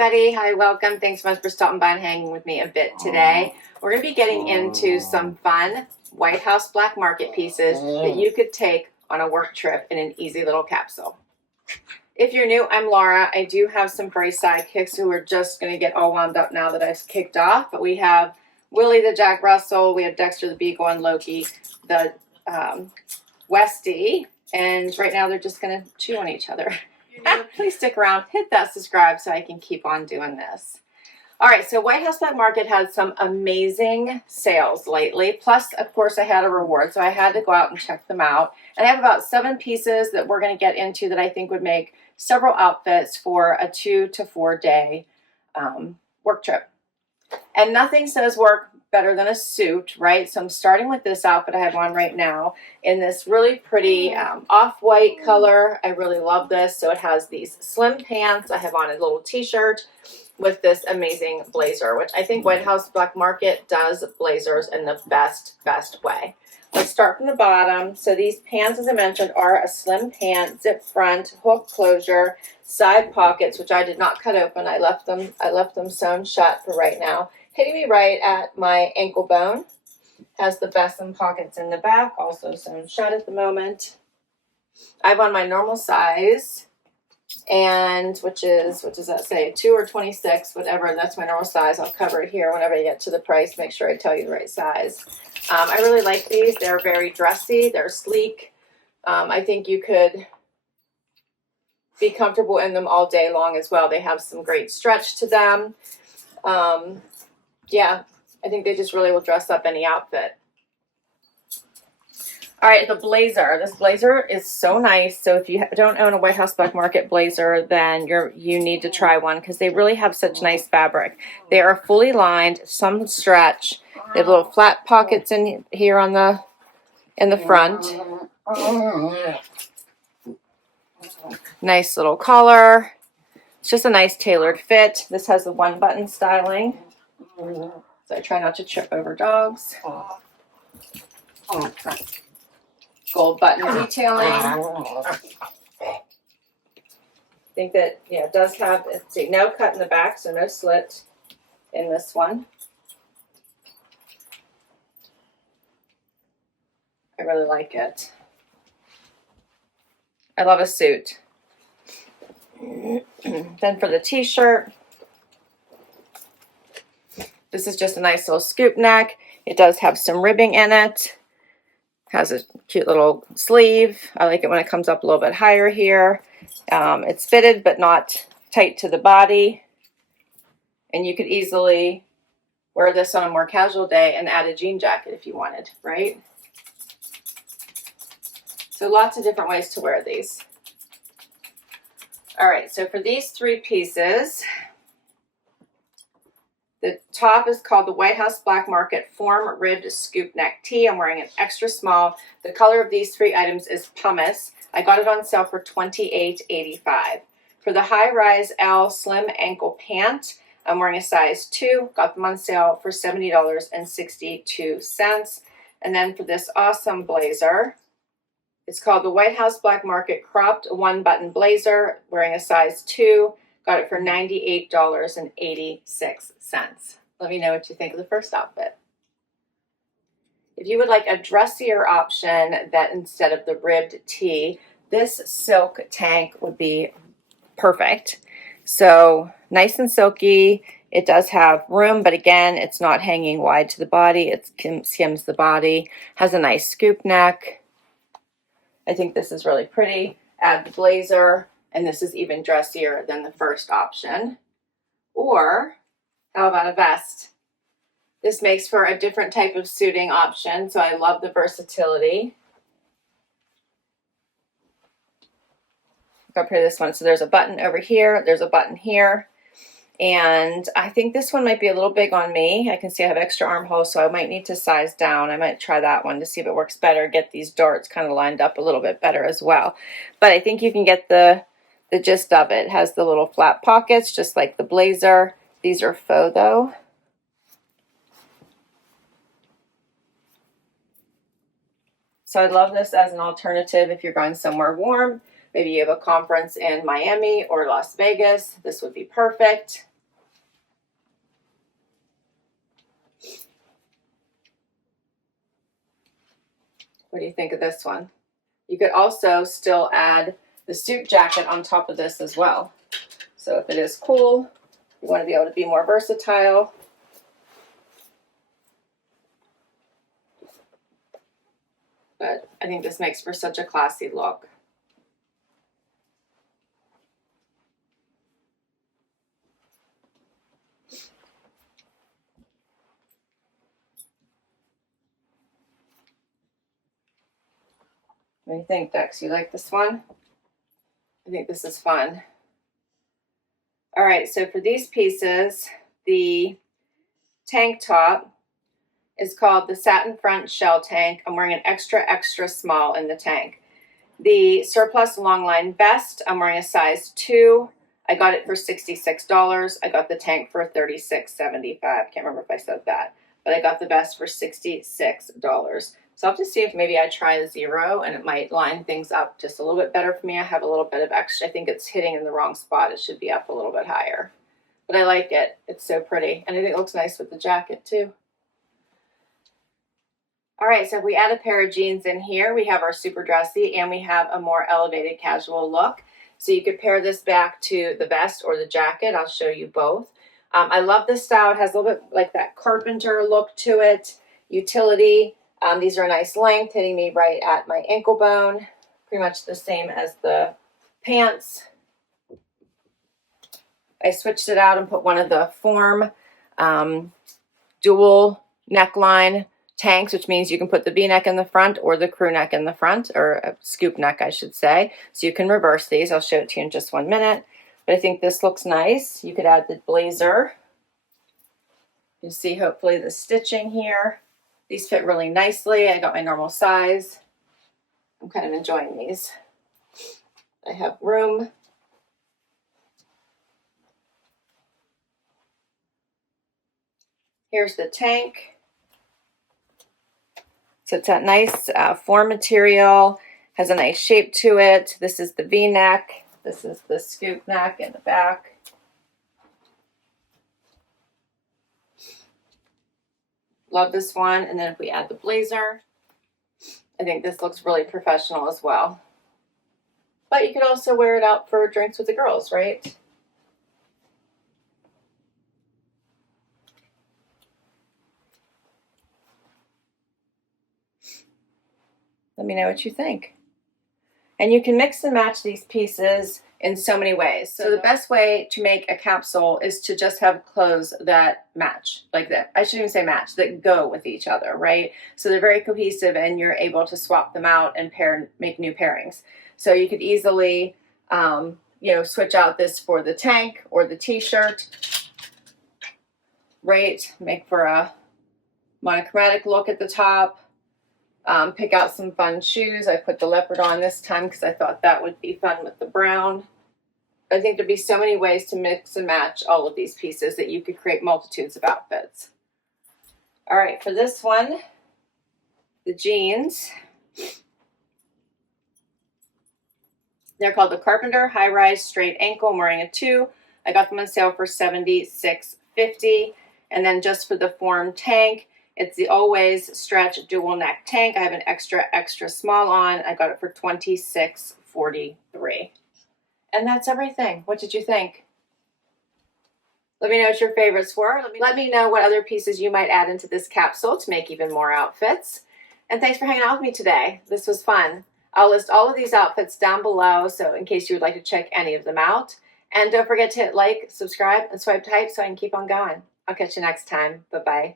everybody. Hi, welcome. Thanks so much for stopping by and hanging with me a bit today. We're going to be getting into some fun White House black market pieces that you could take on a work trip in an easy little capsule. If you're new, I'm Laura. I do have some furry sidekicks who are just going to get all wound up now that I've kicked off. But we have Willie the Jack Russell, we have Dexter the Beagle, and Loki the Westie. And right now they're just going to chew on each other. Please stick around, hit that subscribe so I can keep on doing this. All right, so White House Black Market had some amazing sales lately. Plus, of course, I had a reward, so I had to go out and check them out. And I have about 7 pieces that we're going to get into that I think would make several outfits for a 2 to 4 day work trip. And nothing says work better than a suit, right? So I'm starting with this outfit I have on right now in this really pretty off-white color. I really love this. So it has these slim pants. I have on a little t-shirt with this amazing blazer, which I think White House Black Market does blazers in the best way. Let's start from the bottom. So these pants, as I mentioned, are a slim pant, zip front, hook closure, side pockets, which I did not cut open. I left them sewn shut for right now. Hitting me right at my ankle bone. Has the best pockets in the back, also sewn shut at the moment. I have on my normal size, and which is, what does that say, 2 or 26, whatever, that's my normal size. I'll cover it here whenever I get to the price, make sure I tell you the right size. I really like these. They're very dressy, they're sleek. I think you could be comfortable in them all day long as well. They have some great stretch to them. Yeah, I think they just really will dress up any outfit. All right, the blazer. This blazer is so nice. So if you don't own a White House Black Market blazer, then you need to try one because they really have such nice fabric. They are fully lined, some stretch. They have little flat pockets in here in the front. Nice little collar. It's just a nice tailored fit. This has the 1-button styling. So I try not to trip over dogs. Gold button detailing. I think that, yeah, it does have, let's see, no cut in the back, so no slit in this one. I really like it. I love a suit. Then for the t-shirt, this is just a nice little scoop neck. It does have some ribbing in it. Has a cute little sleeve. I like it when it comes up a little bit higher here. It's fitted but not tight to the body. And you could easily wear this on a more casual day and add a jean jacket if you wanted, right? So lots of different ways to wear these. All right, so for these 3 pieces, the top is called the White House Black Market Form Ribbed Scoop Neck Tee. I'm wearing an extra small. The color of these 3 items is pumice. I got it on sale for $28.85. For the high-rise L Slim Ankle Pant, I'm wearing a size 2. Got them on sale for $70.62. And then for this awesome blazer, it's called the White House Black Market Cropped 1-Button Blazer, wearing a size 2. Got it for $98.86. Let me know what you think of the first outfit. If you would like a dressier option that instead of the ribbed tee, this silk tank would be perfect. So nice and silky. It does have room, but again, it's not hanging wide to the body. It skims the body. Has a nice scoop neck. I think this is really pretty. Add the blazer, and this is even dressier than the first option. Or how about a vest? This makes for a different type of suiting option, so I love the versatility. Look how pretty this one. So there's a button over here, there's a button here, and I think this one might be a little big on me. I can see I have extra armholes, so I might need to size down. I might try that one to see if it works better, get these darts kind of lined up a little bit better as well. But I think you can get the gist of it. It has the little flat pockets, just like the blazer. These are faux though. So I love this as an alternative if you're going somewhere warm. Maybe you have a conference in Miami or Las Vegas. This would be perfect. What do you think of this one? You could also still add the suit jacket on top of this as well. So if it is cool, you want to be able to be more versatile. But I think this makes for such a classy look. What do you think, Dex? You like this one? I think this is fun. All right, so for these pieces, the tank top is called the Satin Front Shell Tank. I'm wearing an extra, extra small in the tank. The Surplus Longline Vest, I'm wearing a size 2. I got it for $66. I got the tank for $36.75. Can't remember if I said that, but I got the vest for $66. So I'll have to see if maybe I try the 0 and it might line things up just a little bit better for me. I have a little bit of extra. I think it's hitting in the wrong spot. It should be up a little bit higher. But I like it. It's so pretty. And I think it looks nice with the jacket too. All right, so if we add a pair of jeans in here, we have our super dressy and we have a more elevated casual look. So you could pair this back to the vest or the jacket. I'll show you both. I love this style. It has a little bit like that carpenter look to it. Utility. These are a nice length, hitting me right at my ankle bone. Pretty much the same as the pants. I switched it out and put one of the Form dual neckline tanks, which means you can put the V-neck in the front or the crew neck in the front, or a scoop neck, I should say. So you can reverse these. I'll show it to you in just 1 minute. But I think this looks nice. You could add the blazer. You see hopefully the stitching here. These fit really nicely. I got my normal size. I'm kind of enjoying these. I have room. Here's the tank. So it's that nice form material, has a nice shape to it. This is the V-neck. This is the scoop neck in the back. Love this one. And then if we add the blazer, I think this looks really professional as well. But you could also wear it out for drinks with the girls, right? Let me know what you think. And you can mix and match these pieces in so many ways. So the best way to make a capsule is to just have clothes that match, like that. I shouldn't even say match, that go with each other, right? So they're very cohesive and you're able to swap them out and make new pairings. So you could easily, switch out this for the tank or the t-shirt, right? Make for a monochromatic look at the top. Pick out some fun shoes. I put the leopard on this time because I thought that would be fun with the brown. I think there'd be so many ways to mix and match all of these pieces that you could create multitudes of outfits. All right, for this one, the jeans. They're called the Carpenter High Rise Straight Ankle. I'm wearing a 2. I got them on sale for $76.50. And then just for the Form tank, it's the Always Stretch Dual Neck Tank. I have an extra, extra small on. I got it for $26.43. And that's everything. What did you think? Let me know what your favorites were. Let me know what other pieces you might add into this capsule to make even more outfits. And thanks for hanging out with me today. This was fun. I'll list all of these outfits down below, so in case you would like to check any of them out. And don't forget to hit like, subscribe, and swipe type so I can keep on going. I'll catch you next time. Bye-bye.